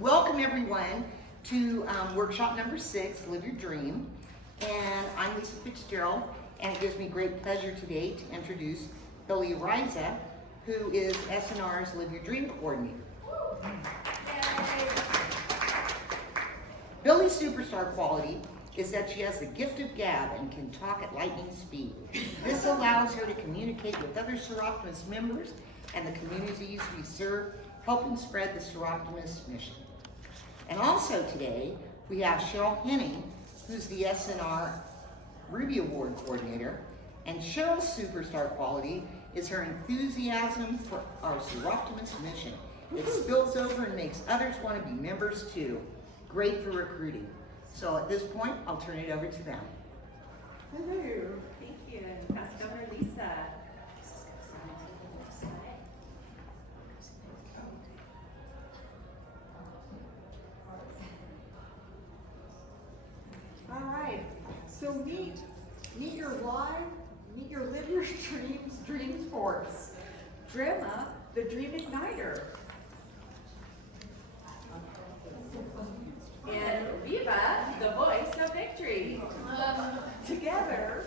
Welcome everyone to workshop number 6, Live Your Dream. And I'm Lisa Fitzgerald, and it gives me great pleasure today to introduce Billie Araiza, who is SNR's Live Your Dream coordinator. Billie's superstar quality is that she has the gift of gab and can talk at lightning speed. This allows her to communicate with other Soroptimist members and the communities we serve, helping spread the Soroptimist mission. And also today, we have Cheryl Henning, who's the SNR Ruby Award coordinator, and Cheryl's superstar quality is her enthusiasm for our Soroptimist mission. It spills over and makes others want to be members too. Great for recruiting. So at this point, I'll turn it over to them. Hello. Thank you. And pass it over to Lisa. All right. So meet your live your dreams force. Drama, the Dream Igniter. And Viva, the voice of victory. Together,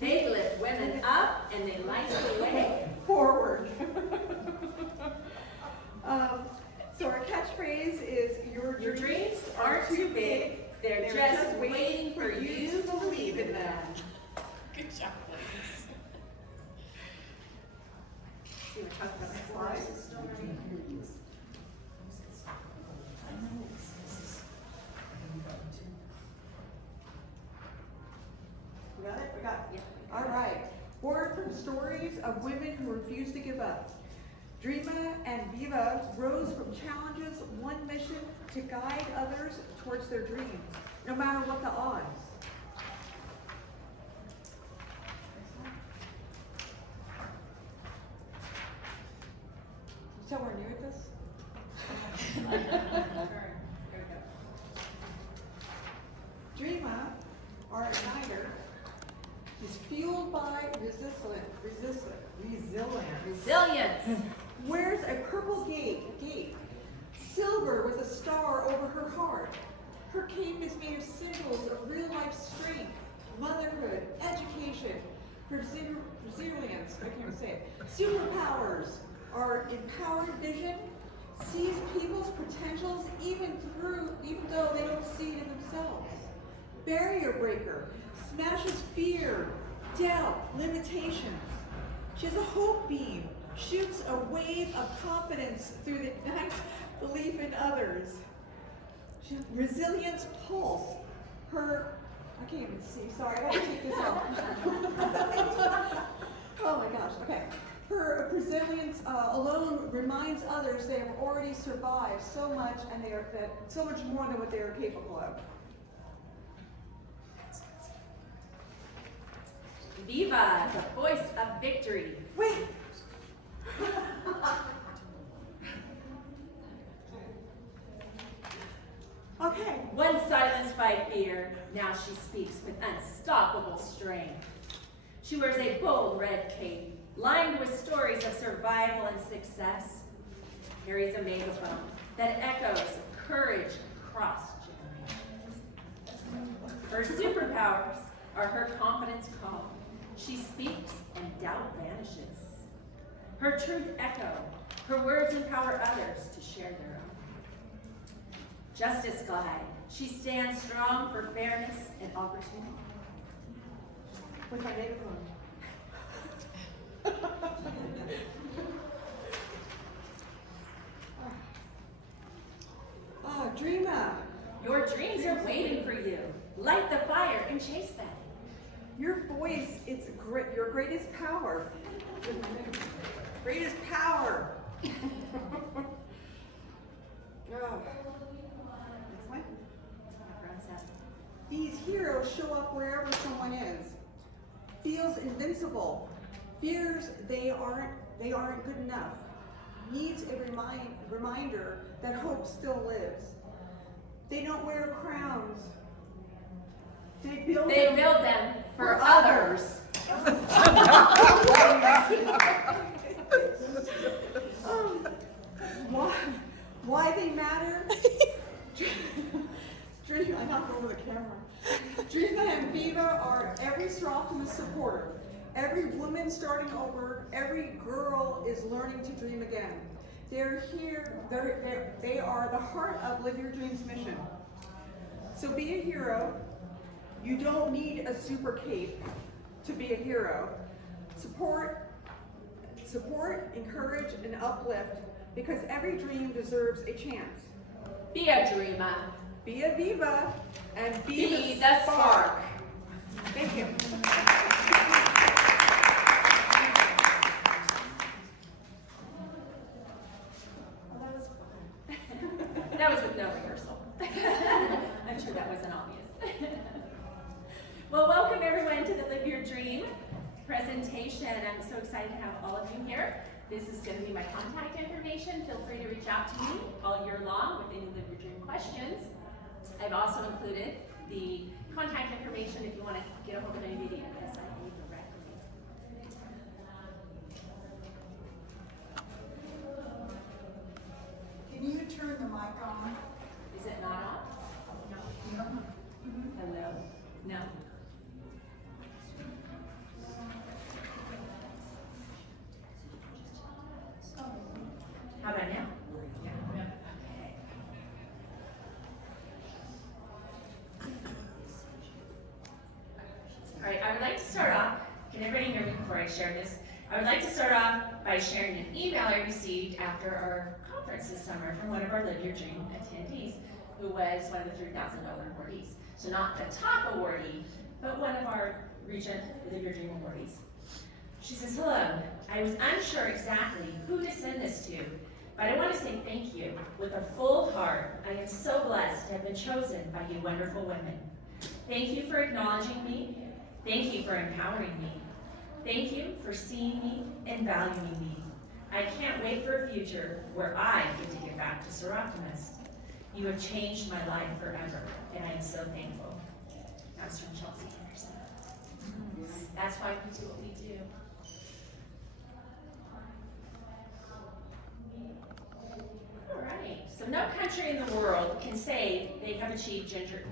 They lift women up and they light the way. forward. So our catchphrase is your Your dreams aren't too big. They're just waiting for you to believe in them. Good job, ladies. You want to talk about the slides? We got it? We got it? Yeah. All right. Born from stories of women who refuse to give up. Dreama and Viva rose from challenges, one mission to guide others towards their dreams, no matter what the odds. So we're new at this? Dreama, our igniter, is fueled by resilience. Resilience. Wears a purple cape, silver with a star over her heart. Her cape is made of symbols of real life strength, motherhood, education, resilience, I can't even say it. Superpowers are empowered vision, sees people's potentials even though they don't see it in themselves. Barrier breaker, smashes fear, doubt, limitations. She has a hope beam, shoots a wave of confidence through the ignites belief in others. She has resilience pulse. I can't even see, sorry, I gotta take this off. Oh my gosh, okay. Her resilience alone reminds others they have already survived so much and they are so much more than what they are capable of. Viva, the voice of victory. Wait. Okay. One silenced by fear, now she speaks with unstoppable strength. She wears a bold red cape, lined with stories of survival and success. Carries a megaphone that echoes courage across generations. Her superpowers are her confidence call. She speaks and doubt vanishes. Her truth echo. Her words empower others to share their own. Justice guide. She stands strong for fairness and opportunity. With my megaphone. Dreama. Your dreams are waiting for you. Light the fire and chase them. Your voice, it's your greatest power. Greatest power. Oh. Next one. These heroes show up wherever someone is. Feels invincible. Fears they aren't good enough. Needs a reminder that hope still lives. They don't wear crowns. They build them for others. why they matter. Dream, I knocked over the camera. Dreama and Viva are every Soroptimist supporter. Every woman starting over, every girl is learning to dream again. They're here, they are the heart of Live Your Dreams mission. So be a hero. You don't need a super cape to be a hero. Support, encourage, and uplift, because every dream deserves a chance. Be a dreamer. Be a Viva, and Be the spark. Thank you. Well, that was fun. That was with no rehearsal. I'm sure that wasn't obvious. Well, welcome everyone to the Live Your Dream presentation. I'm so excited to have all of you here. This is going to be my contact information. Feel free to reach out to me all year long with any Live Your Dream questions. I've also included the contact information if you want to get a hold of anybody at SIU directly. Can you turn the mic on? Is it not on? No. Hello? No. How about now? Okay. All right, I would like to start off, can everybody hear me before I share this? I would like to start off by sharing an email I received after our conference this summer from one of our Live Your Dream attendees, who was one of the $3,000 awardees. So not the top awardee, but one of our region Live Your Dream awardees. She says, hello, I was unsure exactly who to send this to, but I want to say thank you with a full heart. I am so blessed to have been chosen by you wonderful women. Thank you for acknowledging me. Thank you for empowering me. Thank you for seeing me and valuing me. I can't wait for a future where I get to give back to Soroptimist. You have changed my life forever, and I am so thankful. That's from Chelsea Anderson. That's why we do what we do. All right, so no country in the world can say they have achieved gender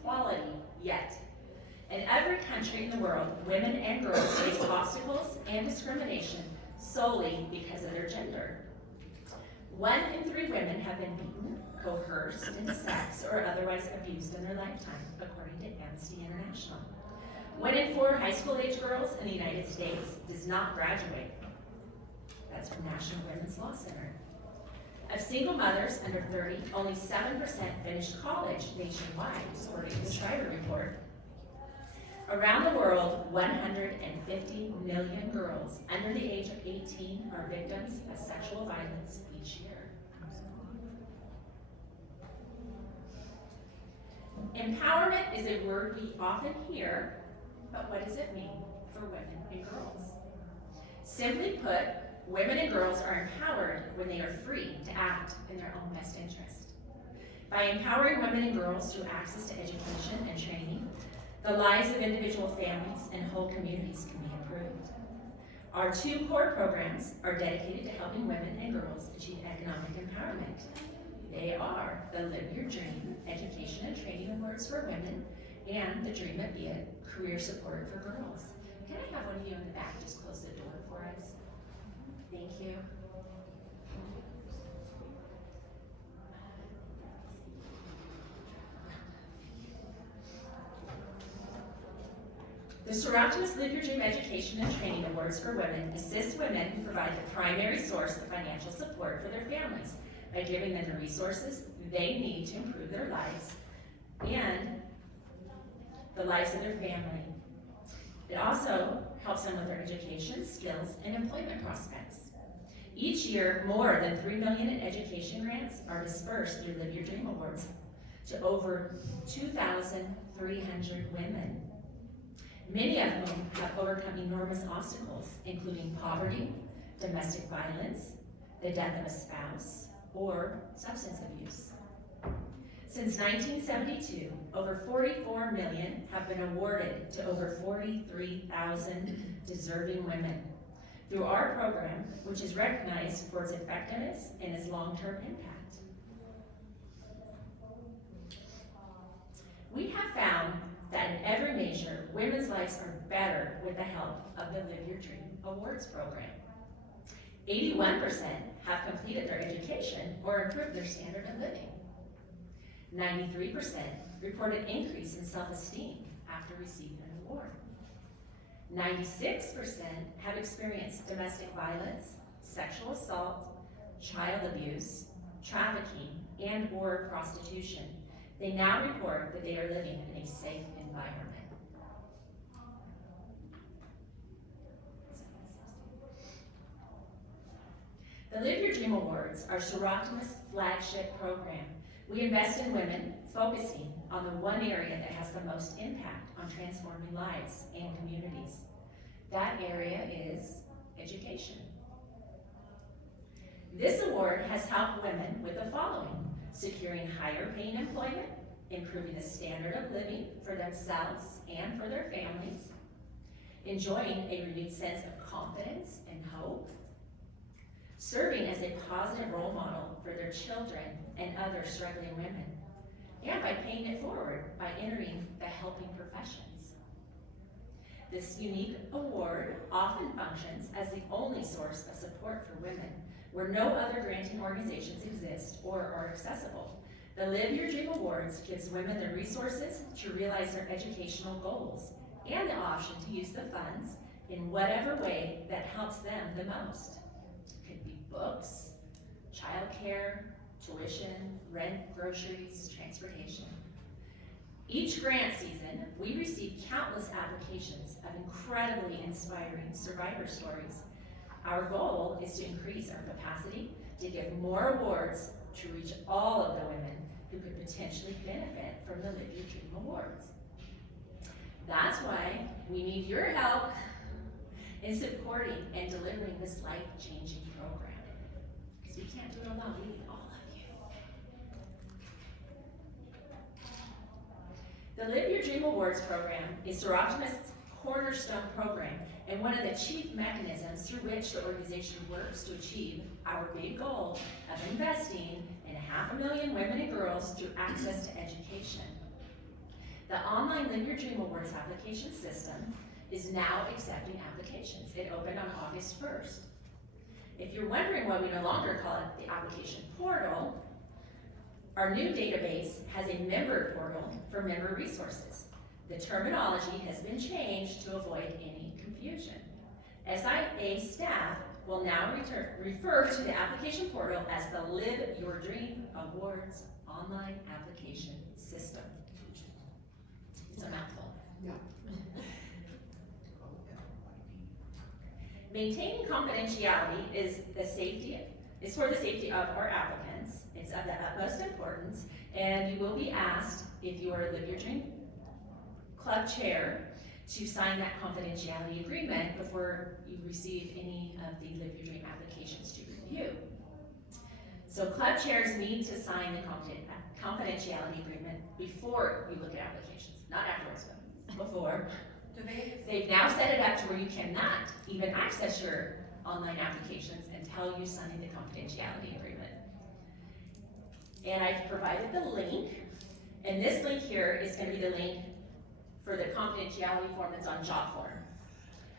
equality yet. In every country in the world, women and girls face obstacles and discrimination solely because of their gender. 1 in 3 women have been beaten, coerced into sex, or otherwise abused in their lifetime, according to Amnesty International. 1 in 4 high school age girls in the United States does not graduate. That's from National Women's Law Center. Of single mothers under 30, only 7% finished college nationwide, according to the Schreiber report. Around the world, 150 million girls under the age of 18 are victims of sexual violence each year. Empowerment is a word we often hear, but what does it mean for women and girls? Simply put, women and girls are empowered when they are free to act in their own best interest. By empowering women and girls through access to education and training, the lives of individual families and whole communities can be improved. Our 2 core programs are dedicated to helping women and girls achieve economic empowerment. They are the Live Your Dream Education and Training Awards for Women and the Dream It Be It Career Support for Girls. Can I have one of you in the back just close the door for us? Thank you. The Soroptimist Live Your Dream Education and Training Awards for Women assist women who provide the primary source of financial support for their families by giving them the resources they need to improve their lives and the lives of their family. It also helps them with their education, skills, and employment prospects. Each year, more than $3 million in education grants are dispersed through Live Your Dream Awards to over 2,300 women. Many of whom have overcome enormous obstacles, including poverty, domestic violence, the death of a spouse, or substance abuse. Since 1972, over 44 million have been awarded to over 43,000 deserving women, through our program, which is recognized for its effectiveness and its long-term impact. We have found that in every measure, women's lives are better with the help of the Live Your Dream Awards program. 81% have completed their education or improved their standard of living. 93% reported increase in self-esteem after receiving an award. 96% have experienced domestic violence, sexual assault, child abuse, trafficking, and/or prostitution. They now report that they are living in a safe environment. The Live Your Dream Awards are Soroptimist's flagship program. We invest in women, focusing on the one area that has the most impact on transforming lives and communities. That area is education. This award has helped women with the following: securing higher paying employment, improving the standard of living for themselves and for their families, enjoying a renewed sense of confidence and hope, serving as a positive role model for their children and other struggling women, and by paying it forward by entering the helping professions. This unique award often functions as the only source of support for women, where no other granting organizations exist or are accessible. The Live Your Dream Awards gives women the resources to realize their educational goals and the option to use the funds in whatever way that helps them the most. It could be books, childcare, tuition, rent, groceries, transportation. Each grant season, we receive countless applications of incredibly inspiring survivor stories. Our goal is to increase our capacity to give more awards to reach all of the women who could potentially benefit from the Live Your Dream Awards. That's why we need your help in supporting and delivering this life-changing program. Because we can't do it alone, we need all of you. The Live Your Dream Awards program is Soroptimist's cornerstone program and one of the chief mechanisms through which the organization works to achieve our big goal of investing in 500,000 women and girls through access to education. The online Live Your Dream Awards application system is now accepting applications. It opened on August 1st. If you're wondering why we no longer call it the application portal, our new database has a member portal for member resources. The terminology has been changed to avoid any confusion. SIA staff will now refer to the application portal as the Live Your Dream Awards online application system. It's a mouthful. Yeah. Maintaining confidentiality is for the safety of our applicants. It's of the utmost importance, and you will be asked, if you are a Live Your Dream Club chair, to sign that confidentiality agreement before you receive any of the Live Your Dream applications to review. So club chairs need to sign the confidentiality agreement before you look at applications, not afterwards, but before. They've now set it up to where you cannot even access your online applications until you sign the confidentiality agreement. And I've provided the link, and this link here is going to be the link for the confidentiality form that's on JotForm.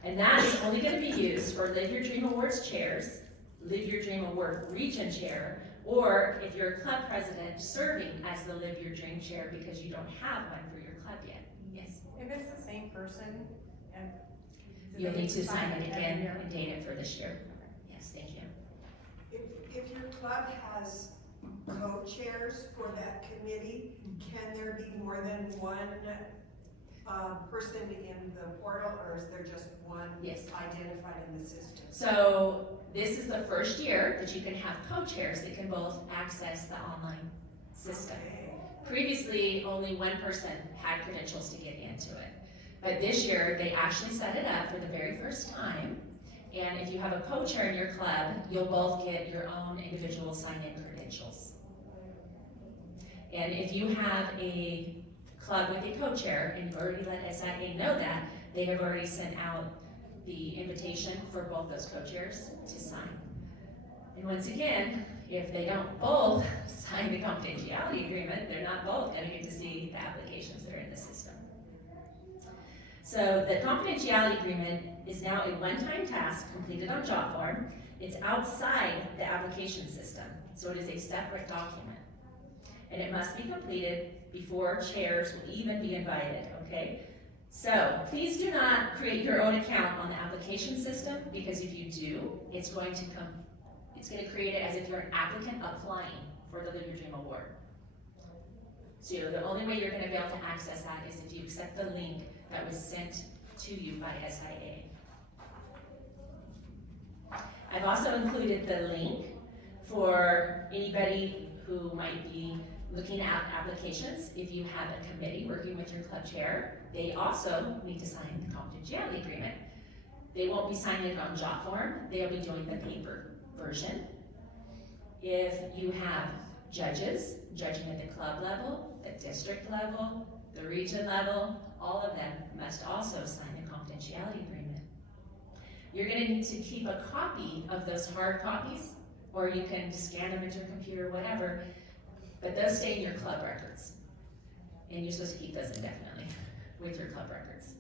And that is only going to be used for Live Your Dream Awards chairs, Live Your Dream Award region chair, or if you're a club president serving as the Live Your Dream chair because you don't have one for your club yet. Yes? If it's the same person, and You'll need to sign it again and date it for this year. Yes, thank you. If your club has co-chairs for that committee, can there be more than one person in the portal, or is there just one Yes. identified in the system? So this is the first year that you can have co-chairs that can both access the online system. Okay. Previously, only one person had credentials to get into it. But this year, they actually set it up for the very first time. And if you have a co-chair in your club, you'll both get your own individual sign-in credentials. And if you have a club with a co-chair and you've already let SIA know that, they have already sent out the invitation for both those co-chairs to sign. And once again, if they don't both sign the confidentiality agreement, they're not both going to get to see the applications that are in the system. So the confidentiality agreement is now a one-time task completed on job form. It's outside the application system, so it is a separate document. And it must be completed before chairs will even be invited, okay? So please do not create your own account on the application system, because if you do, it's going to create it as if you're an applicant applying for the Live Your Dream Award. So the only way you're going to be able to access that is if you accept the link that was sent to you by SIA. I've also included the link for anybody who might be looking at applications. If you have a committee working with your club chair, they also need to sign the confidentiality agreement. They won't be signing it on job form, they'll be doing the paper version. If you have judges judging at the club level, the district level, the region level, all of them must also sign the confidentiality agreement. You're going to need to keep a copy of those hard copies, or you can scan them into your computer, whatever, but those stay in your club records. And you're supposed to keep those indefinitely with your club records.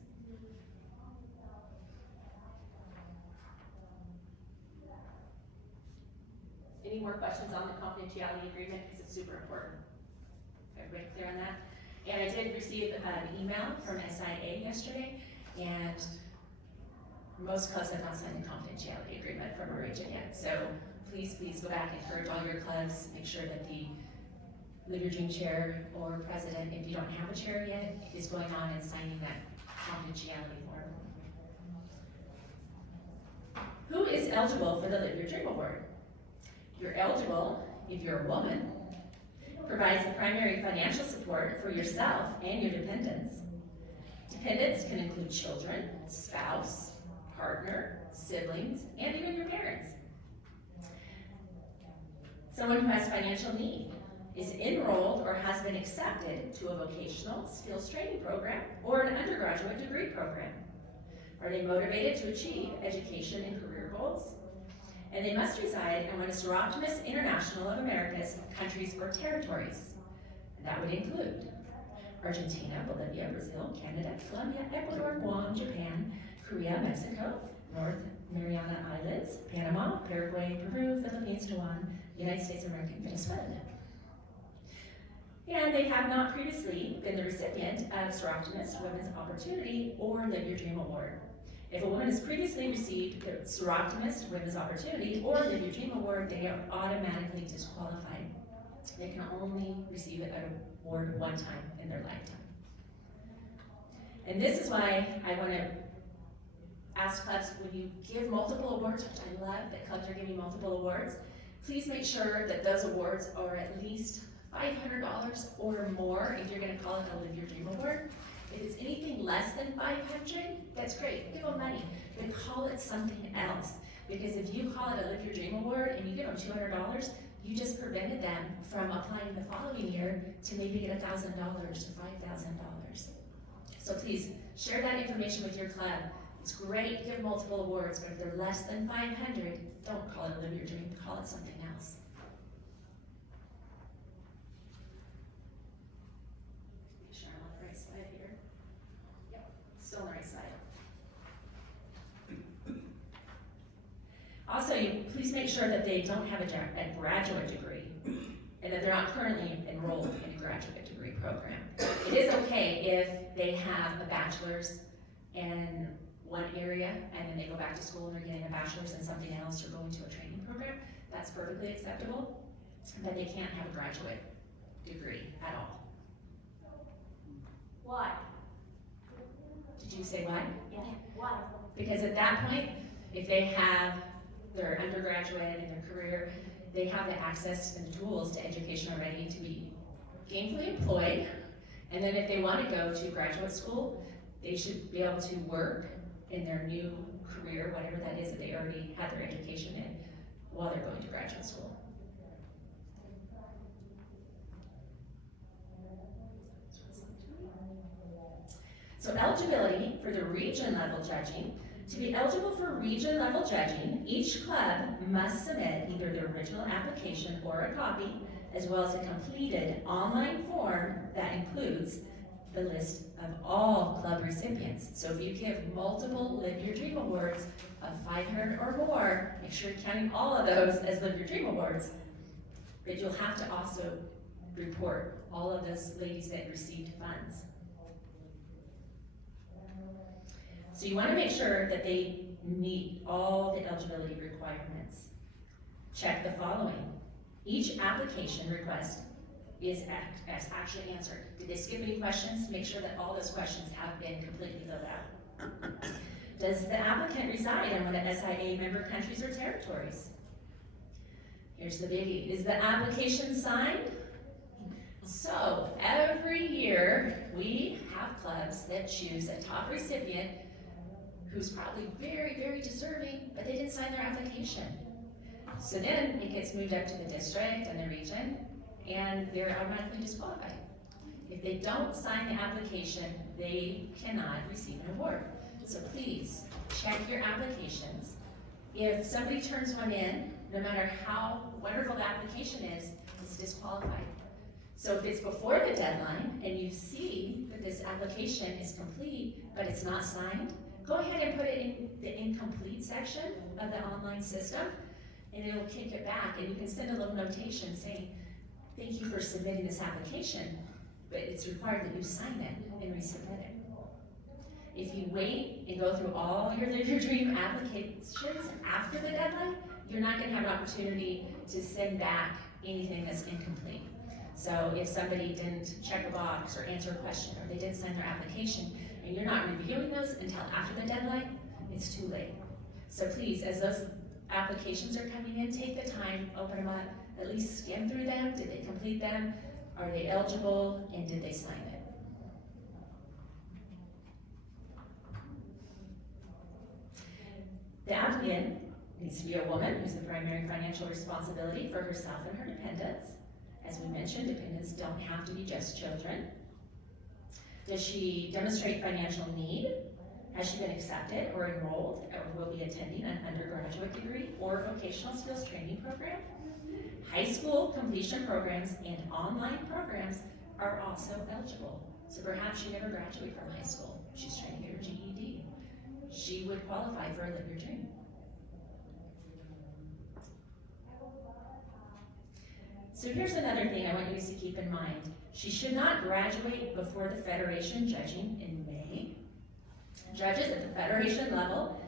Any more questions on the confidentiality agreement, because it's super important? Everybody clear on that? And I did receive an email from SIA yesterday, and most clubs have not signed the confidentiality agreement from Araiza yet. So please go back and encourage all your clubs, make sure that the Live Your Dream chair or president, if you don't have a chair yet, is going on and signing that confidentiality form. Who is eligible for the Live Your Dream Award? You're eligible if you're a woman, provides the primary financial support for yourself and your dependents. Dependents can include children, spouse, partner, siblings, and even your parents. Someone who has financial need, is enrolled or has been accepted to a vocational skills training program or an undergraduate degree program. Are they motivated to achieve education and career goals? And they must reside in one of Soroptimist International of America's countries or territories. And that would include Argentina, Bolivia, Brazil, Canada, Colombia, Ecuador, Guam, Japan, Korea, Mexico, North Mariana Islands, Panama, Paraguay, Peru, Philippines, Taiwan, United States of America, and Venezuela. And they have not previously been the recipient of Soroptimist Women's Opportunity or Live Your Dream Award. If a woman has previously received the Soroptimist Women's Opportunity or Live Your Dream Award, they are automatically disqualified. They can only receive an award one time in their lifetime. And this is why I want to ask clubs, when you give multiple awards, which I love that clubs are giving multiple awards, please make sure that those awards are at least $500 or more if you're going to call it a Live Your Dream Award. If it's anything less than $500, that's great, give them money, but call it something else. Because if you call it a Live Your Dream Award and you give them $200, you just prevented them from applying the following year to maybe get $1,000 or $5,000. So please, share that information with your club. It's great, give multiple awards, but if they're less than 500, don't call it a Live Your Dream, call it something else. Make sure I'm on the right slide here. Yep, still on the right side. Also, please make sure that they don't have a graduate degree and that they're not currently enrolled in a graduate degree program. It is okay if they have a bachelor's in one area and then they go back to school and they're getting a bachelor's in something else or going to a training program. That's perfectly acceptable, but they can't have a graduate degree at all. Why? Did you say why? Yeah, why? Because at that point, if they have their undergraduate and their career, they have the access and the tools to education already to be gainfully employed. And then if they want to go to graduate school, they should be able to work in their new career, whatever that is that they already had their education in, while they're going to graduate school. So eligibility for the region level judging To be eligible for region level judging, each club must submit either the original application or a copy, as well as a completed online form that includes the list of all club recipients. So if you give multiple Live Your Dream Awards of 500 or more, make sure you're counting all of those as Live Your Dream Awards. But you'll have to also report all of those ladies that received funds. So you want to make sure that they meet all the eligibility requirements. Check the following. Each application request is actually answered. Did they skip any questions? Make sure that all those questions have been completely filled out. Does the applicant reside in one of the SIA member countries or territories? Here's the biggie. Is the application signed? So every year we have clubs that choose a top recipient who's probably very, very deserving, but they didn't sign their application. So then it gets moved up to the district and the region, and they're automatically disqualified. If they don't sign the application, they cannot receive an award. So please, check your applications. If somebody turns one in, no matter how wonderful the application is, it's disqualified. So if it's before the deadline and you see that this application is complete, but it's not signed, go ahead and put it in the incomplete section of the online system, and it'll kick it back, and you can send a little notation saying, thank you for submitting this application, but it's required that you sign it and resubmit it. If you wait and go through all your Live Your Dream applications after the deadline, you're not gonna have an opportunity to send back anything that's incomplete. So if somebody didn't check a box or answer a question, or they didn't sign their application, and you're not reviewing those until after the deadline, it's too late. So please, as those applications are coming in, take the time, open them up, at least skim through them. Did they complete them? Are they eligible? And did they sign it? The applicant needs to be a woman who's the primary financial responsibility for herself and her dependents. As we mentioned, dependents don't have to be just children. Does she demonstrate financial need? Has she been accepted or enrolled or will be attending an undergraduate degree or vocational skills training program? High school completion programs and online programs are also eligible. So perhaps she never graduated from high school. She's trying to get her GED. She would qualify for a Live Your Dream. So here's another thing I want you to keep in mind. She should not graduate before the Federation judging in May. Judges at the Federation level,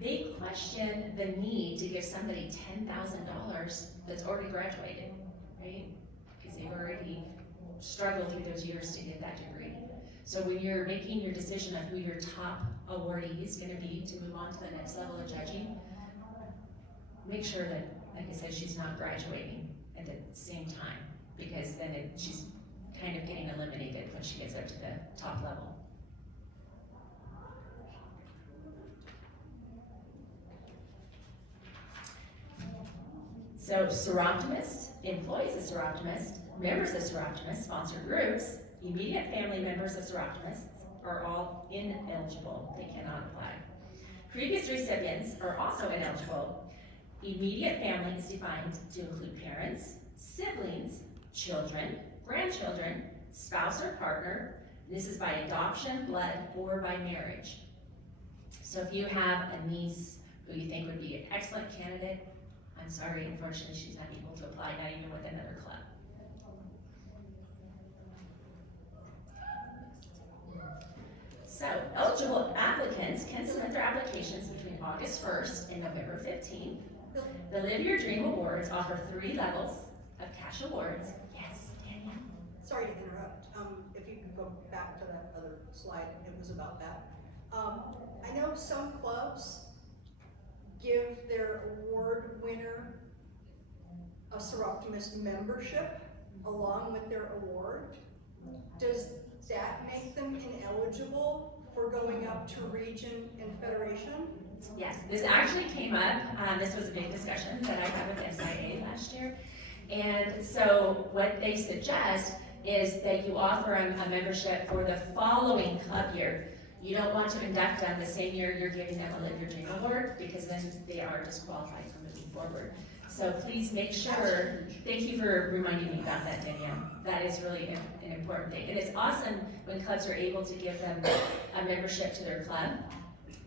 they question the need to give somebody $10,000 that's already graduated, right? Because they've already struggled through those years to get that degree. So when you're making your decision of who your top awardee is going to be to move on to the next level of judging, make sure that, like I said, she's not graduating at the same time, because then she's kind of getting eliminated when she gets up to the top level. So Soroptimist, employees of Soroptimist, members of Soroptimist, sponsored groups, immediate family members of Soroptimists are all ineligible. They cannot apply. Previous recipients are also ineligible. Immediate family is defined to include parents, siblings, children, grandchildren, spouse or partner. This is by adoption, blood, or by marriage. So if you have a niece who you think would be an excellent candidate, I'm sorry, unfortunately she's not able to apply, not even with another club. So eligible applicants can submit their applications between August 1st and November 15th. The Live Your Dream Awards offer 3 levels of cash awards. Yes, Danielle? Sorry to interrupt. If you could go back to that other slide, it was about that. I know some clubs give their award winner a Soroptimist membership along with their award. Does that make them ineligible for going up to region and federation? Yes, this actually came up. This was a big discussion that I had with SIA last year. And so what they suggest is that you offer a membership for the following club year. You don't want to induct them the same year you're giving them a Live Your Dream Award, because then they are disqualified from moving forward. So please make sure, thank you for reminding me about that, Danielle. That is really an important thing. And it's awesome when clubs are able to give them a membership to their club,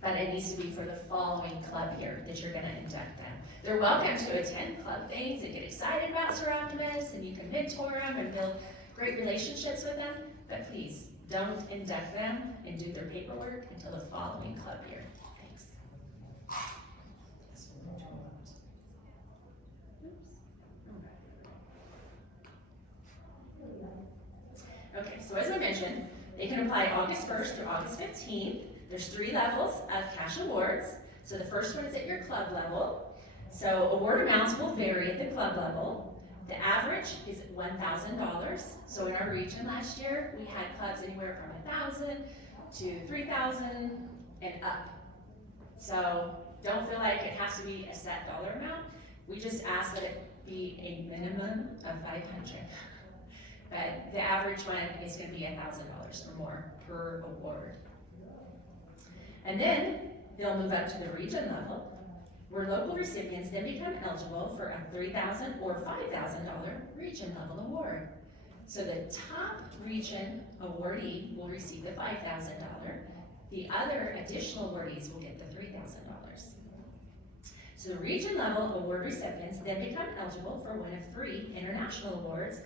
but it needs to be for the following club year that you're gonna induct them. They're welcome to attend club things and get excited about Soroptimist, and you can mentor them and build great relationships with them, but please, don't induct them and do their paperwork until the following club year. Thanks. Okay, so as I mentioned, they can apply August 1st through August 15th. There's 3 levels of cash awards. So the first one is at your club level. So award amounts will vary at the club level. The average is $1,000. So in our region last year, we had clubs anywhere from $1,000 to $3,000 and up. So don't feel like it has to be a set dollar amount. We just ask that it be a minimum of $500. But the average one is going to be $1,000 or more per award. And then they'll move up to the region level, where local recipients then become eligible for a $3,000 or $5,000 region level award. So the top region awardee will receive the $5,000. The other additional awardees will get the $3,000. So the region level award recipients then become eligible for one of 3 international awards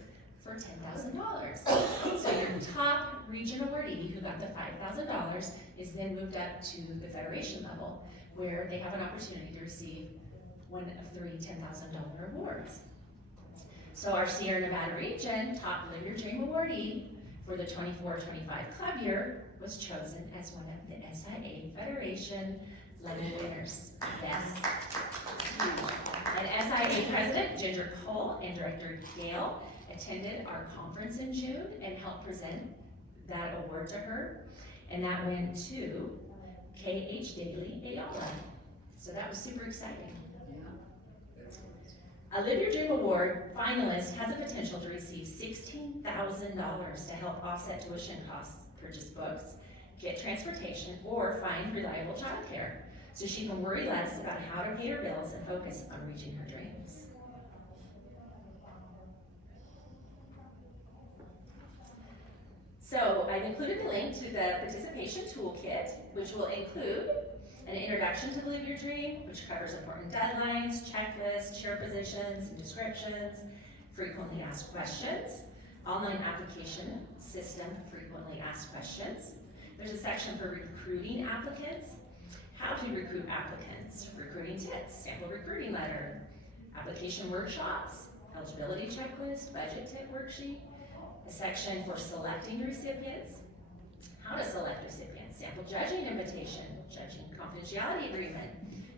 for $10,000. So your top region awardee who got the $5,000 is then moved up to the federation level, where they have an opportunity to receive one of 3 $10,000 awards. So our Sierra Nevada region top Live Your Dream awardee for the 24-25 club year was chosen as one of the SIA Federation Lemon winners. Yes. And SIA President Ginger Cole and Director Gail attended our conference in June and helped present that award to her. And that went to K.H. Daly Ayala. So that was super exciting. A Live Your Dream Award finalist has the potential to receive $16,000 to help offset tuition costs, purchase books, get transportation, or find reliable childcare, so she can worry less about how to pay her bills and focus on reaching her dreams. So I've included the link to the participation toolkit, which will include an introduction to Live Your Dream, which covers important deadlines, checklists, chair positions, and descriptions, frequently asked questions, online application system, frequently asked questions. There's a section for recruiting applicants, how to recruit applicants, recruiting tips, sample recruiting letter, application workshops, eligibility checklist, budget tip worksheet, a section for selecting recipients, how to select recipients, sample judging invitation, judging confidentiality agreement,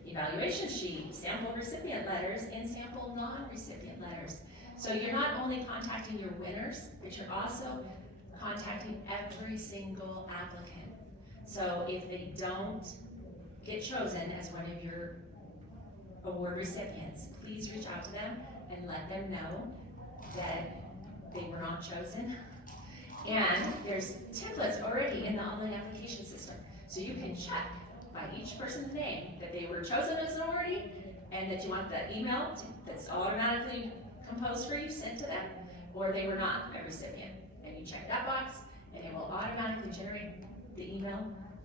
evaluation sheet, sample recipient letters, and sample non-recipient letters. So you're not only contacting your winners, but you're also contacting every single applicant. So if they don't get chosen as one of your award recipients, please reach out to them and let them know that they were not chosen. And there's templates already in the online application system. So you can check by each person's name that they were chosen as an awardee and that you want the email that's automatically composed for you sent to them, or they were not a recipient. And you check that box and it will automatically generate the email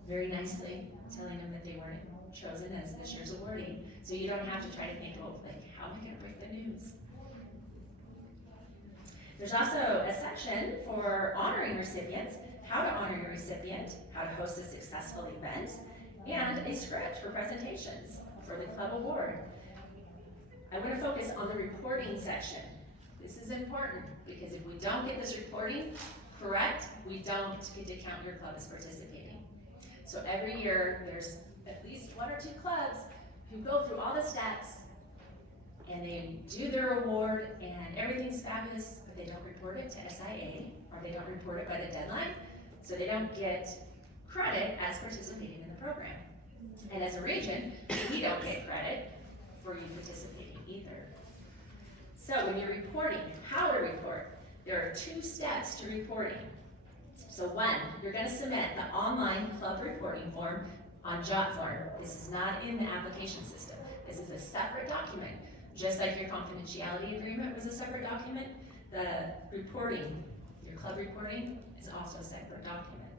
very nicely telling them that they weren't chosen as this year's awardee. So you don't have to try to think, oh, like, how am I gonna break the news? There's also a section for honoring recipients, how to honor your recipient, how to host a successful event, and a script for presentations for the club award. I want to focus on the reporting section. This is important because if we don't get this reporting correct, we don't get to count your club as participating. So every year there's at least 1 or 2 clubs who go through all the steps and they do their award and everything's fabulous, but they don't report it to SIA, or they don't report it by the deadline, so they don't get credit as participating in the program. And as a region, we don't get credit for you participating either. So when you're reporting, how to report, there are 2 steps to reporting. So one, you're gonna submit the online club reporting form on JotForm. This is not in the application system. This is a separate document. Just like your confidentiality agreement was a separate document, the reporting, your club reporting, is also a separate document.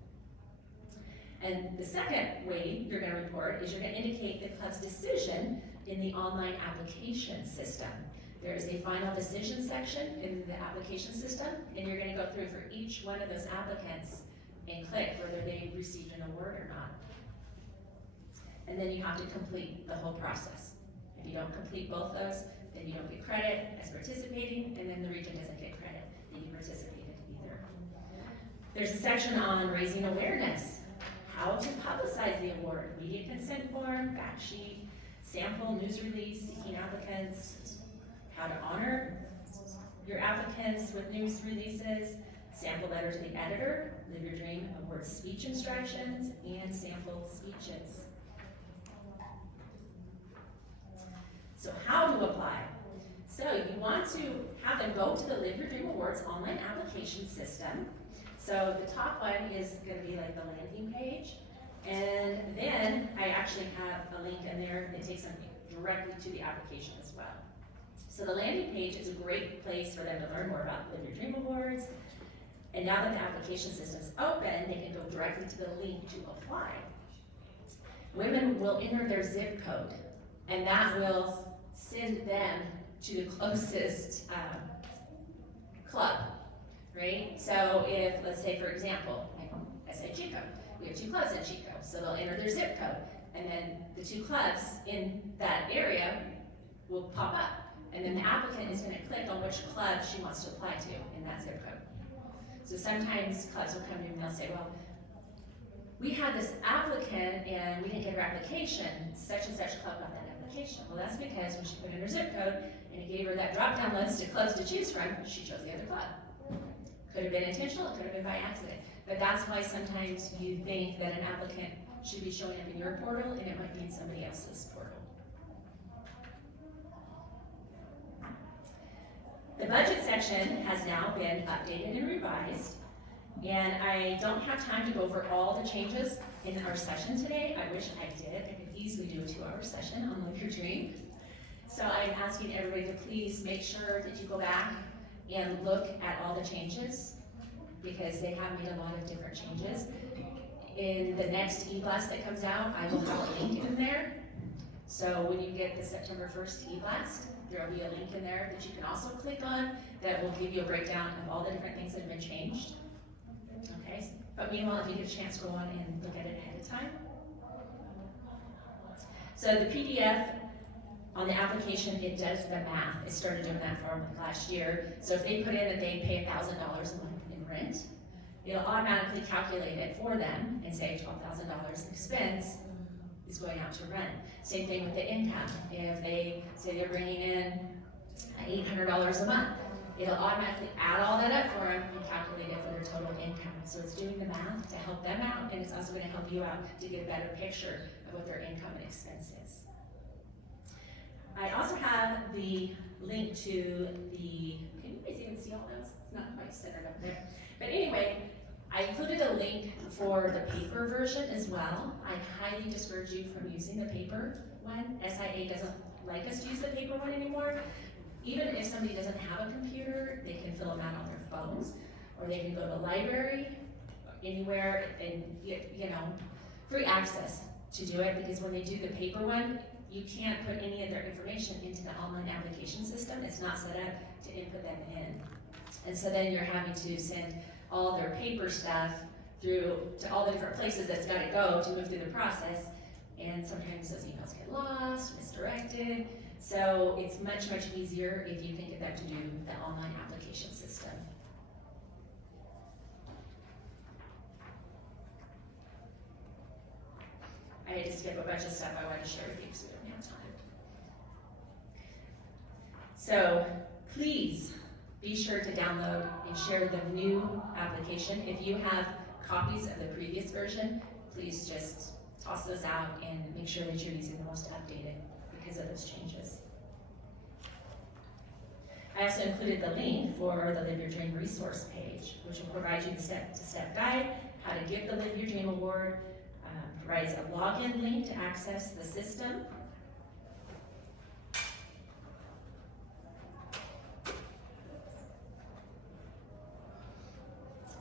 And the second way you're gonna report is you're gonna indicate the club's decision in the online application system. There is a final decision section in the application system, and you're gonna go through for each one of those applicants and click whether they received an award or not. And then you have to complete the whole process. If you don't complete both those, then you don't get credit as participating, and then the region doesn't get credit that you participated either. There's a section on raising awareness, how to publicize the award, media consent form, fact sheet, sample news release, seeking applicants, how to honor your applicants with news releases, sample letter to the editor, Live Your Dream award speech instructions, and sample speeches. So how to apply? So you want to have them go to the Live Your Dream Awards online application system. So the top one is going to be like the landing page. And then I actually have a link in there that takes them directly to the application as well. So the landing page is a great place for them to learn more about Live Your Dream Awards. And now that the application system's open, they can go directly to the link to apply. Women will enter their zip code, and that will send them to the closest club, right? So if, let's say for example, I said Chico, we have 2 clubs in Chico, so they'll enter their zip code, and then the 2 clubs in that area will pop up, and then the applicant is gonna click on which club she wants to apply to in that zip code. So sometimes clubs will come to me and they'll say, well, we had this applicant and we didn't get her application, such and such club got that application. Well, that's because when she put in her zip code and it gave her that drop-down list of clubs to choose from, she chose the other club. Could have been intentional, it could have been by accident. But that's why sometimes you think that an applicant should be showing up in your portal and it might be in somebody else's portal. The budget section has now been updated and revised. And I don't have time to go over all the changes in our session today. I wish I did. I could easily do a 2-hour session on Live Your Dream. So I'm asking everybody to please make sure that you go back and look at all the changes, because they have made a lot of different changes. In the next e-blast that comes out, I will have a link in there. So when you get the September 1st e-blast, there will be a link in there that you can also click on that will give you a breakdown of all the different things that have been changed. Okay, but meanwhile, if you get a chance, go on and look at it ahead of time. So the PDF on the application, it does the math. It started doing that for them last year. So if they put in that they pay $1,000 a month in rent, it'll automatically calculate it for them and say $12,000 expense is going out to rent. Same thing with the income. If they say they're bringing in $800 a month, it'll automatically add all that up for them and calculate it for their total income. So it's doing the math to help them out, and it's also going to help you out to get a better picture of what their income and expense is. I also have the link to the, can you guys even see all those? It's not quite centered up there. But anyway, I included a link for the paper version as well. I highly discourage you from using the paper one. SIA doesn't like us to use the paper one anymore. Even if somebody doesn't have a computer, they can fill them out on their phones, or they can go to the library, anywhere, and get, free access to do it, because when they do the paper one, you can't put any of their information into the online application system. It's not set up to input them in. And so then you're having to send all their paper stuff through to all the different places that's got to go to move through the process, and sometimes those emails get lost, misdirected. So it's much, much easier if you can get them to do the online application system. I had to skip a bunch of stuff I wanted to share with you because we don't have time. So please be sure to download and share the new application. If you have copies of the previous version, please just toss those out and make sure that you're using the most updated because of those changes. I also included the link for the Live Your Dream resource page, which will provide you the step-to-step guide, how to give the Live Your Dream Award, provides a login link to access the system.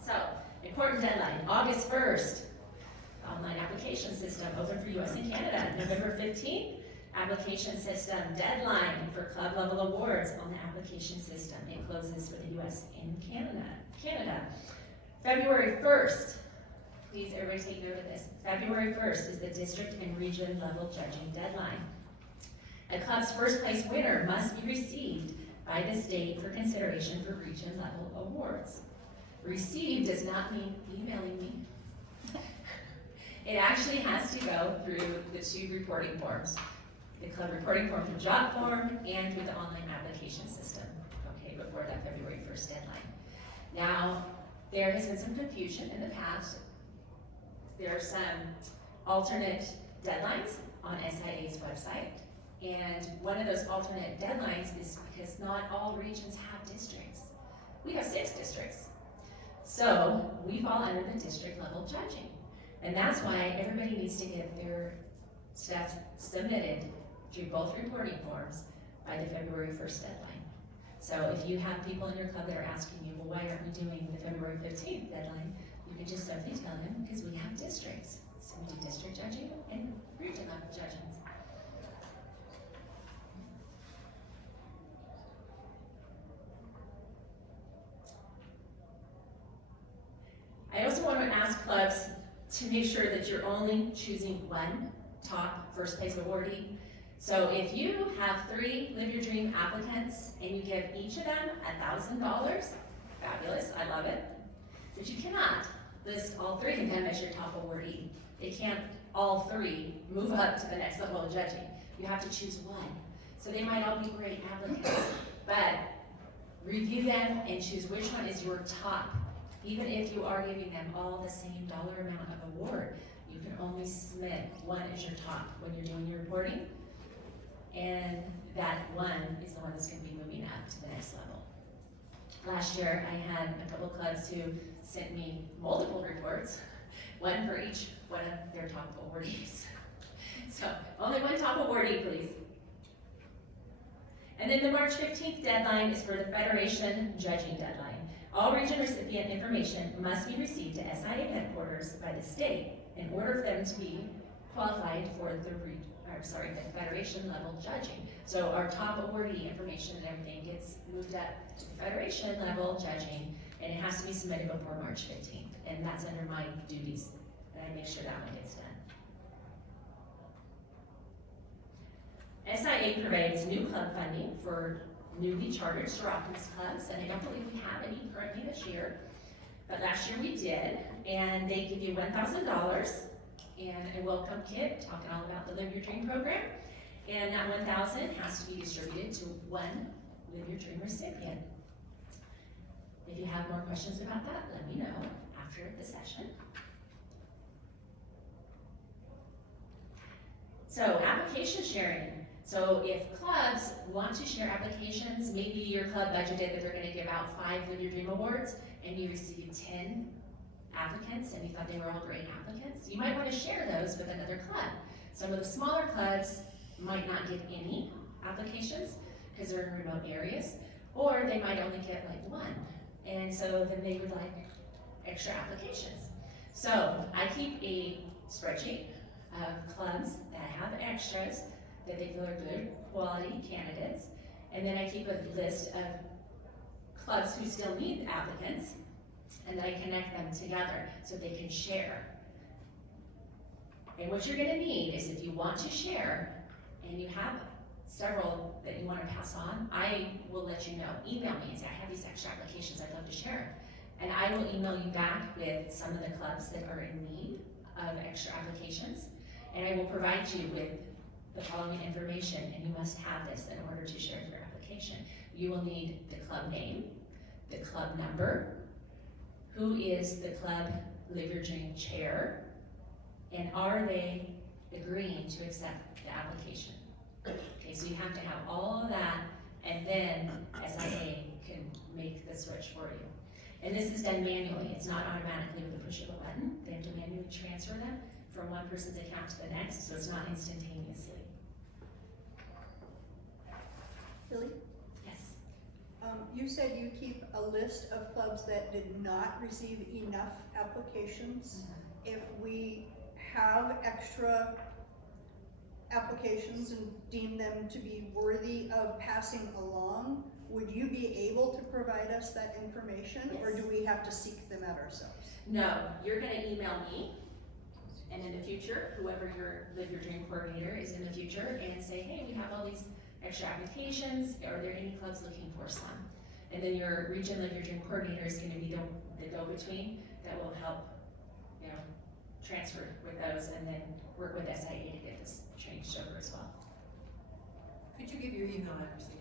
So, important deadline, August 1st. Online application system open for US and Canada. November 15th, application system deadline for club level awards on the application system. It closes for the US and Canada. February 1st, please everybody take note of this. February 1st is the district and region level judging deadline. A club's first place winner must be received by this date for consideration for region level awards. Received does not mean emailing me. It actually has to go through the 2 reporting forms. The club reporting form through job form and through the online application system, okay, before that February 1st deadline. Now, there has been some confusion in the past. There are some alternate deadlines on SIA's website, and one of those alternate deadlines is because not all regions have districts. We have 6 districts. So, we fall under the district level judging. And that's why everybody needs to get their stuff submitted through both reporting forms by the February 1st deadline. So if you have people in your club that are asking you, well, why aren't we doing the February 15th deadline? You can just simply tell them, because we have districts. So we do district judging and region level judgments. I also want to ask clubs to make sure that you're only choosing one top first place awardee. So if you have 3 Live Your Dream applicants and you give each of them $1,000, fabulous, I love it. But you cannot list all 3 of them as your top awardee. It can't all 3 move up to the next level of judging. You have to choose one. So they might all be great applicants, but review them and choose which one is your top. Even if you are giving them all the same dollar amount of award, you can only submit one as your top when you're doing your reporting. And that one is the one that's going to be moving up to the next level. Last year, I had a couple clubs who sent me multiple reports, one for each one of their top awardees. So, only one top awardee, please. And then the March 15th deadline is for the Federation judging deadline. All region recipient information must be received to SIA headquarters by the state in order for them to be qualified for the Federation level judging. So our top awardee information and everything gets moved up to the Federation level judging, and it has to be submitted before March 15th. And that's under my duties, and I make sure that one gets done. SIA provides new club funding for newly chartered Soroptimist clubs, and I don't believe we have any currently this year, but last year we did, and they give you $1,000 and a welcome kit talking all about the Live Your Dream program, and that $1,000 has to be distributed to one Live Your Dream recipient. If you have more questions about that, let me know after the session. So, application sharing. So if clubs want to share applications, maybe your club budgeted that they're going to give out 5 Live Your Dream awards, and you received 10 applicants, and you thought they were all great applicants, you might want to share those with another club. Some of the smaller clubs might not get any applications because they're in remote areas, or they might only get like 1, and so then they would like extra applications. So I keep a spreadsheet of clubs that have extras that they feel are good quality candidates, and then I keep a list of clubs who still need applicants, and then I connect them together so they can share. And what you're gonna need is, if you want to share and you have several that you want to pass on, I will let you know. Email me and say, I have these extra applications, I'd love to share them. And I will email you back with some of the clubs that are in need of extra applications, and I will provide you with the following information, and you must have this in order to share your application. You will need the club name, the club number, who is the club Live Your Dream chair, and are they agreeing to accept the application? Okay, so you have to have all of that and then SIA can make the switch for you. And this is done manually, it's not automatically with a push of a button. They have to manually transfer them from one person's account to the next, so it's not instantaneously. Billie? Yes. You said you keep a list of clubs that did not receive enough applications. If we have extra applications and deem them to be worthy of passing along, would you be able to provide us that information? Or Yes. do we have to seek them out ourselves? No, you're gonna email me, and in the future, whoever your Live Your Dream coordinator is in the future, and say, hey, we have all these extra applications, are there any clubs looking for some? And then your region Live Your Dream coordinator is gonna be the go-between that will help, you know, transfer with those, and then work with SIA to get this changed over as well. Could you give your email address again?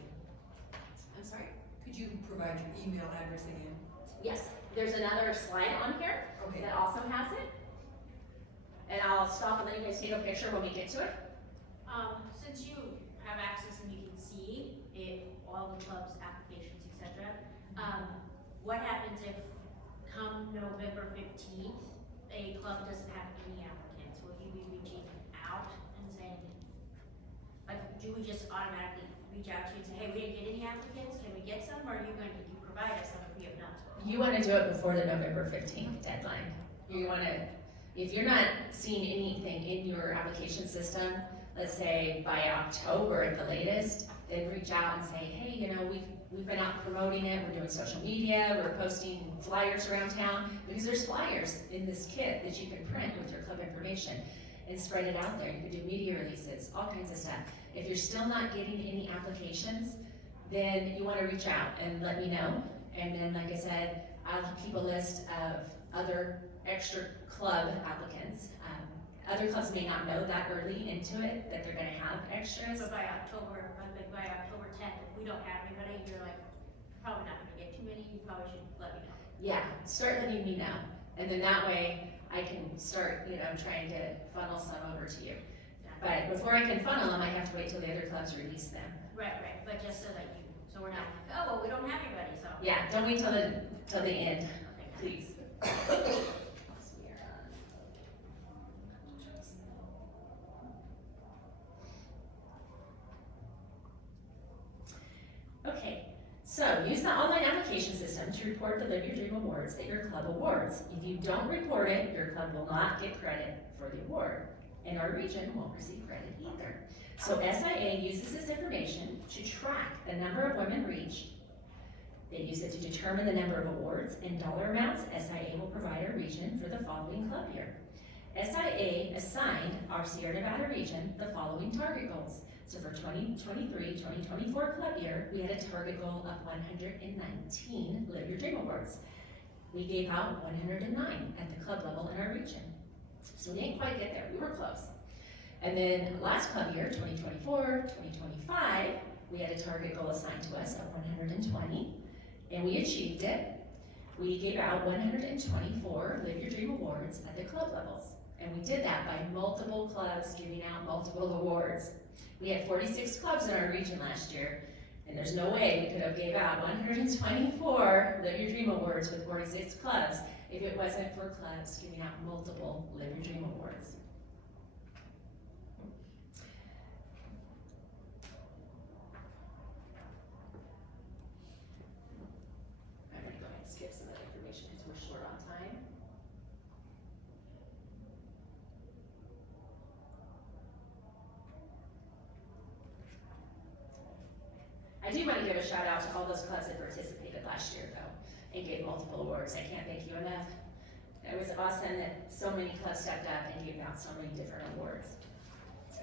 I'm sorry? Could you provide your email address again? Yes, there's another slide on here Okay. that also has it. And I'll stop and let you guys take a picture when we get to it. Since you have access and you can see all the club's applications, etc., what happens if come November 15th, a club doesn't have any applicants? Will you be reaching out and saying, like, do we just automatically reach out to you and say, hey, we didn't get any applicants, can we get some, or are you going to provide us some if we have not? You want to do it before the November 15th deadline. You want to, if you're not seeing anything in your application system, let's say by October at the latest, then reach out and say, hey, you know, we've been out promoting it, we're doing social media, we're posting flyers around town, because there's flyers in this kit that you can print with your club information and spread it out there. You can do media releases, all kinds of stuff. If you're still not getting any applications, then you want to reach out and let me know. And then, like I said, I'll keep a list of other extra club applicants. Other clubs may not know that early into it that they're gonna have extras. But by October 10th, if we don't have anybody, you're like, probably not gonna get too many, you probably should let me know. Yeah, start letting me know. And then that way I can start, you know, trying to funnel some over to you. But before I can funnel them, I have to wait till the other clubs release them. Right, but just so that so we're not like, oh, well, we don't have anybody, so. Yeah, don't wait till the end, Okay. please. Okay, so use the online application system to report the Live Your Dream awards that your club awards. If you don't report it, your club will not get credit for the award, and our region won't receive credit either. So SIA uses this information to track the number of women reached. They use it to determine the number of awards and dollar amounts SIA will provide our region for the following club year. SIA assigned our Sierra Nevada region the following target goals. So for 2023-2024 club year, we had a target goal of 119 Live Your Dream Awards. We gave out 109 at the club level in our region. So we didn't quite get there, we were close. And then last club year, 2024-2025, we had a target goal assigned to us of 120, and we achieved it. We gave out 124 Live Your Dream Awards at the club levels. And we did that by multiple clubs giving out multiple awards. We had 46 clubs in our region last year, and there's no way we could have gave out 124 Live Your Dream Awards with 46 clubs if it wasn't for clubs giving out multiple Live Your Dream Awards. I'm gonna go ahead and skip some of the information because we're short on time. I do want to give a shout out to all those clubs that participated last year though, and gave multiple awards. I can't thank you enough. It was awesome that so many clubs stepped up and gave out so many different awards.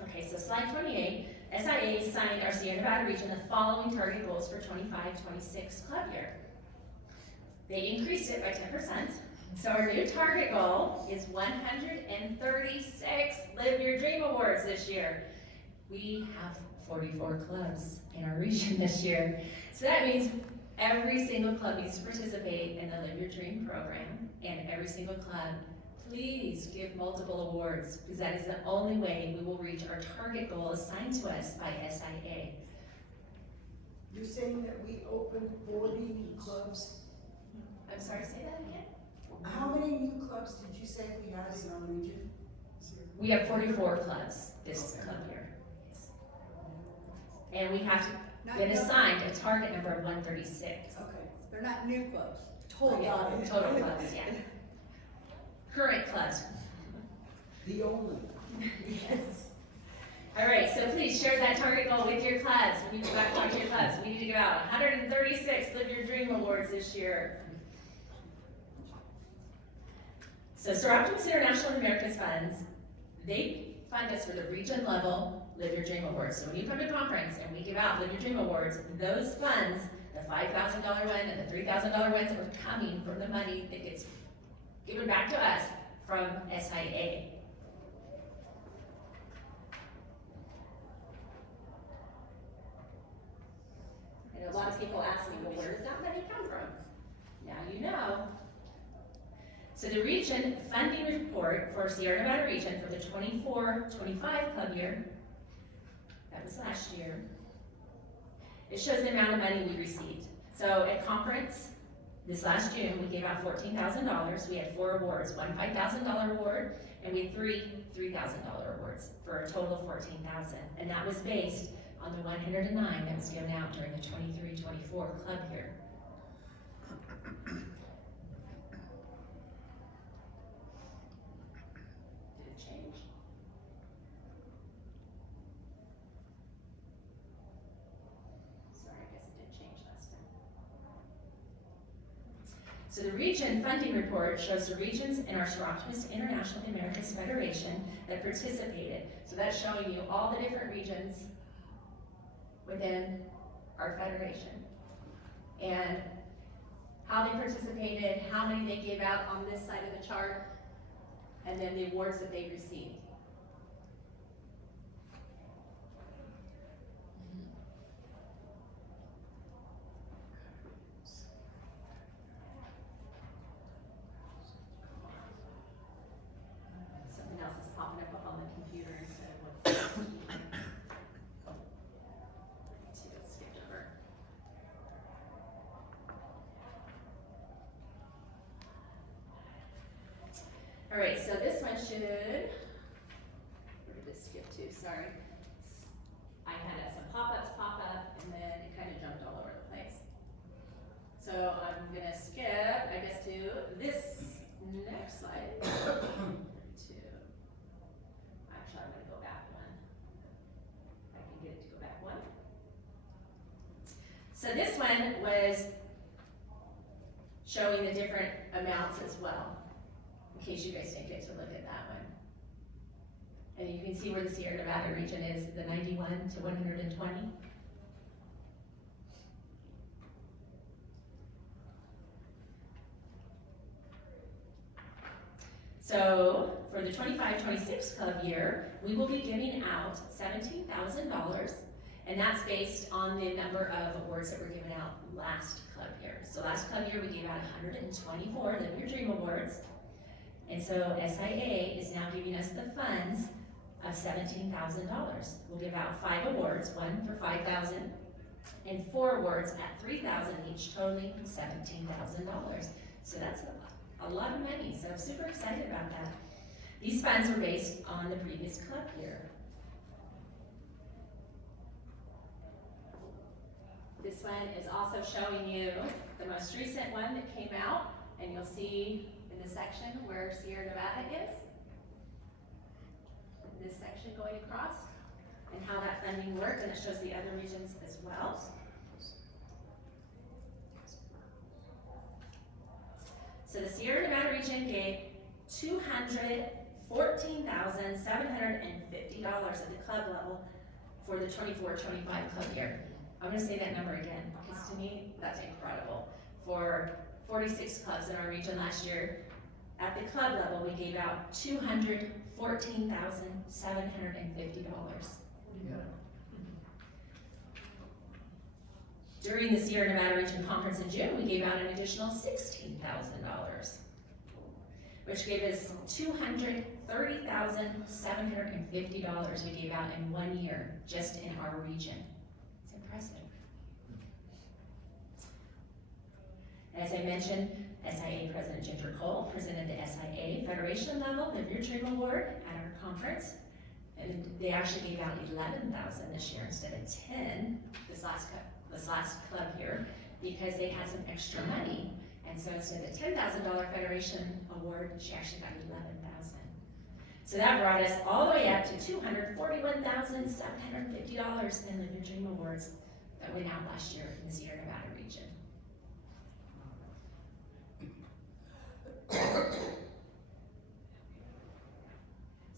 Okay, so slide 28, SIA assigned our Sierra Nevada region the following target goals for 25-26 club year. They increased it by 10%. So our new target goal is 136 Live Your Dream Awards this year. We have 44 clubs in our region this year. So that means every single club needs to participate in the Live Your Dream program, and every single club, please give multiple awards, because that is the only way we will reach our target goal assigned to us by SIA. You're saying that we opened 40 new clubs? I'm sorry, say that again? How many new clubs did you say we had in our region? We have 44 clubs this club year. Yes. And we have been assigned a target number of 136. Okay, they're not new clubs. Total, total clubs, yeah. Current clubs. The only. Yes. All right, so please share that target goal with your clubs. We need to go out and talk to your clubs. We need to give out 136 Live Your Dream Awards this year. So Soroptimist International America's funds, they fund us for the region level Live Your Dream Awards. So when you come to conference and we give out Live Your Dream Awards, those funds, the $5,000 one and the $3,000 ones, are coming from the money that gets given back to us from SIA. And a lot of people ask me, well, where does that money come from? Now you know. So the region funding report for Sierra Nevada region for the 24-25 club year, that was last year, it shows the amount of money we received. So at conference, this last June, we gave out $14,000. We had 4 awards, one $5,000 award, and we had 3 $3,000 awards for a total of $14,000. And that was based on the 109 that was given out during the 23-24 club year. Did it change? Sorry, I guess it didn't change last time. So the region funding report shows the regions in our Soroptimist International Americas Federation that participated. So that's showing you all the different regions within our federation and how they participated, how many they gave out on this side of the chart, and then the awards that they received. Something else is popping up on the computer instead of what's let's skip over. All right, so this one should, where did this skip to? Sorry. I had some pop-ups pop up, and then it kind of jumped all over the place. So I'm gonna skip, I guess, to this next slide. Actually, I'm gonna go back one. I can get it to go back one. So this one was showing the different amounts as well, in case you guys didn't get to look at that one. And you can see where the Sierra Nevada region is, the 91 to 120. So for the 25-26 club year, we will be giving out $17,000, and that's based on the number of awards that were given out last club year. So last club year, we gave out 124 Live Your Dream Awards. And so SIA is now giving us the funds of $17,000. We'll give out 5 awards, one for $5,000, and 4 awards at $3,000 each, totaling $17,000. So that's a lot of money, so I'm super excited about that. These funds were based on the previous club year. This one is also showing you the most recent one that came out, and you'll see in the section where Sierra Nevada is. This section going across, and how that funding worked, and it shows the other regions as well. So the Sierra Nevada region gave $214,750 at the club level for the 24-25 club year. I'm gonna say that number again, because to me, that's incredible. For 46 clubs in our region last year, at the club level, we gave out $214,750. Yeah. During the Sierra Nevada Region Conference in June, we gave out an additional $16,000, which gave us $230,750 we gave out in 1 year, just in our region. It's impressive. As I mentioned, SIA President Ginger Cole presented the SIA Federation level Live Your Dream Award at our conference. And they actually gave out 11,000 this year instead of 10 this last club here, because they had some extra money. And so instead of $10,000 Federation award, she actually got 11,000. So that brought us all the way up to $241,750 in Live Your Dream Awards that went out last year in the Sierra Nevada region.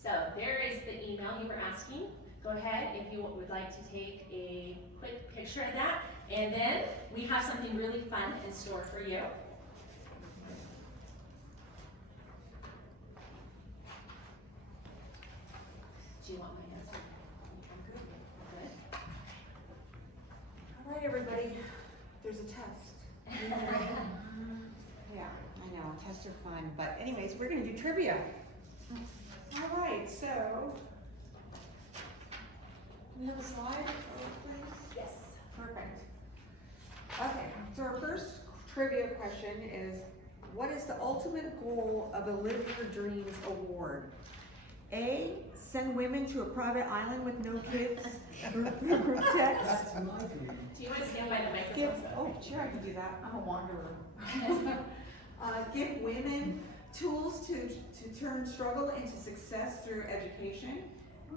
So there is the email you were asking. Go ahead if you would like to take a quick picture of that. And then we have something really fun in store for you. Do you want my answer? Good. All right, everybody, there's a test. Yeah, I know, tests are fun, but anyways, we're gonna do trivia. All right, so, we have a slide, please? Yes. Perfect. Okay, so our first trivia question is, what is the ultimate goal of the Live Your Dreams Award? A, send women to a private island with no kids, group text. That's my dream. Do you want to stand by the Give, microphone? oh, sure, I can do that, I'm a wanderer. Give women tools to turn struggle into success through education.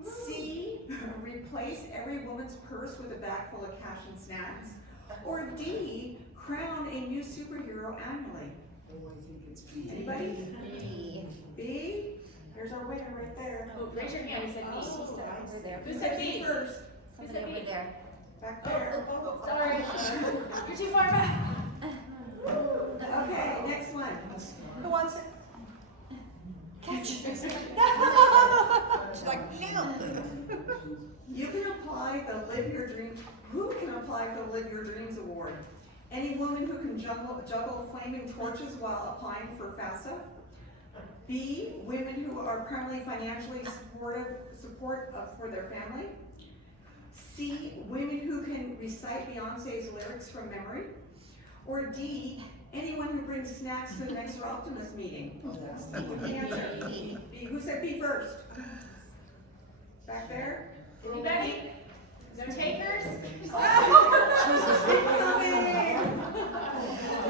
C, replace every woman's purse with a bag full of cash and snacks. Or D, crown a new superhero annually. Oh, I think it's B. Anybody? B. B? There's our winner right there. Oh, raise your hand. Who said B? Oh, over there. Who said B? First, Who Somebody said over B? there. back there. Sorry. You're too far back. Okay, next one. Who wants it? Catch. She's like, no. You can apply the Live Your Dreams. Who can apply for the Live Your Dreams Award? Any woman who can juggle flaming torches while applying for FAFSA. B, women who are primarily financially support for their family. C, women who can recite Beyonce's lyrics from memory. Or D, anyone who brings snacks to the next Soroptimist meeting. What's the answer? B. Who said B first? Back there? Anybody? No takers? Coming!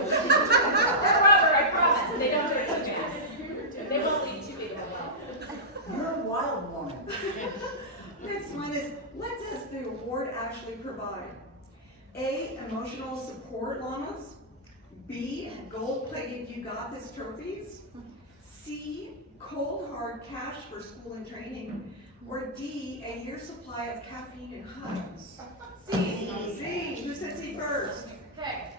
They're rubber, I promise. They don't do it too fast. They won't leave too big of a well. You're a wild woman. Next one is, what does the award actually provide? A, emotional support llamas. B, gold-plated You Got This trophies. C, cold hard cash for school and training. Or D, a year's supply of caffeine and hugs. C. Who said C first? Okay.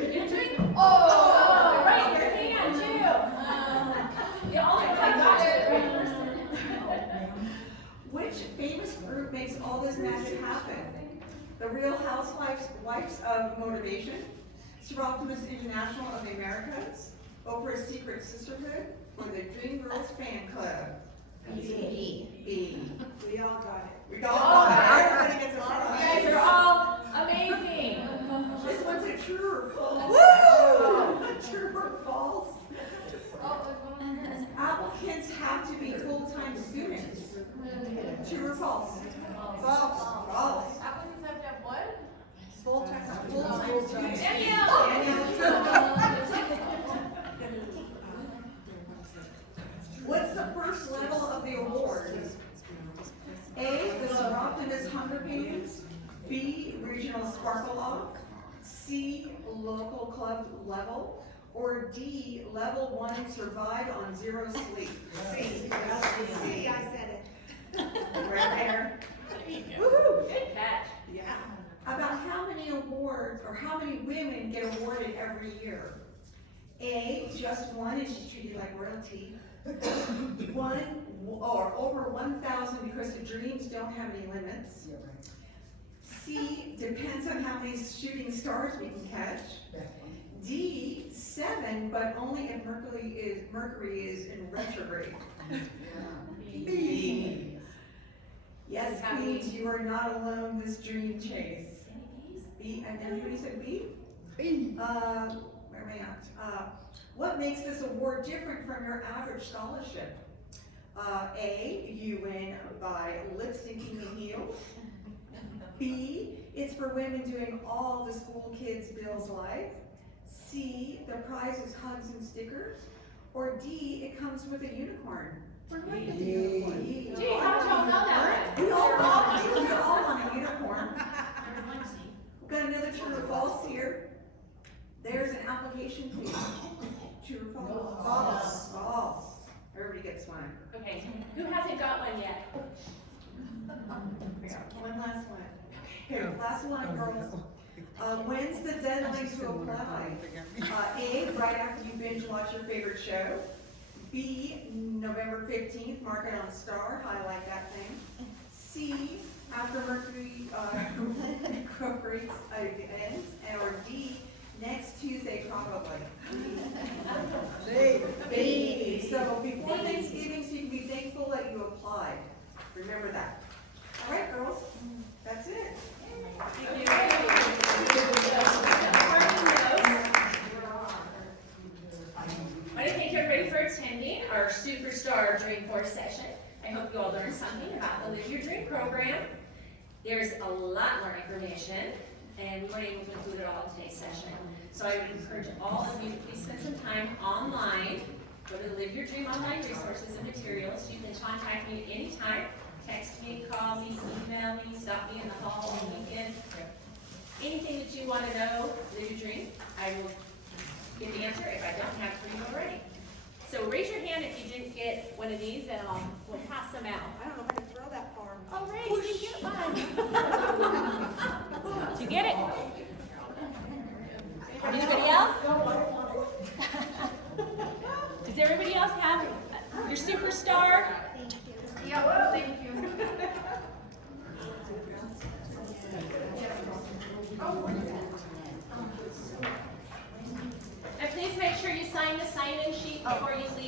You drink? Oh, right, your hand too. You only got the right person. Which famous group makes all this magic happen? The Real Housewives of Motivation, Soroptimist International of the Americas, Oprah's Secret Sisterhood, or the Dream Girls Fan Club? B. B. We all got it. We got all that. Everybody gets a You prize. guys are all amazing. This one's a true or false. Woo! True or false? Applicants have to be full-time students. True or false? False. False. Applicants have to have what? Full-time students. Danielle. What's the first level of the award? A, the Soroptimist Hunger Games. B, Regional Sparkle Off. C, Local Club Level. Or D, Level 1 Survive on Zero Sleep. C. See, I said it. Right there. Good catch. Yeah. About how many awards or how many women get awarded every year? A, just one, and she's treated like royalty. One or over 1,000 because the dreams don't have any limits. Yeah, right. C, depends on how many shooting stars we can catch. D, 7, but only if Mercury is in retrograde. B. Yes, Queens, you are not alone this dream chase. B, and everybody said B? B. grant. What makes this award different from your average scholarship? A, you win by lip syncing the heels. B, it's for women doing all the school kids' Bill's life. C, the prize is hugs and stickers. Or D, it comes with a unicorn. Gee, how did y'all know that one? We all want a unicorn. We've got another true or false here. There's an application fee. True or false? False. False. Everybody gets one. Okay, who hasn't got one yet? We got one last one. Okay, last one, girls. When's the deadline to apply? A, right after you binge watch your favorite show. B, November 15th, mark it on star, highlight that thing. C, after Mercury retrograde ends. Or D, next Tuesday probably. B. So before Thanksgiving, so you can be thankful that you applied. Remember that. All right, girls, that's it. Thank I want to thank everybody for attending our Superstar Dreamforce session. I hope you all learned something about the Live Your Dream program. There's a lot more information, and we weren't able to include it all in today's session. So I would encourage all of you to please spend some time online. Go to the Live Your Dream online resources and materials. You can contact me at any time. Text me, call me, email me, stop me in the hall on the weekend. Anything that you want to know, Live Your Dream, I will get the answer if I don't have it for you already. So raise your hand if you didn't get one of these, and we'll pass them out. I don't know if I can throw that far. Oh, Ray, you didn't get one. Did you get it? Anybody else? Does everybody else have your superstar? Yeah, well, thank you. And please make sure you sign the sign-in sheet before you leave.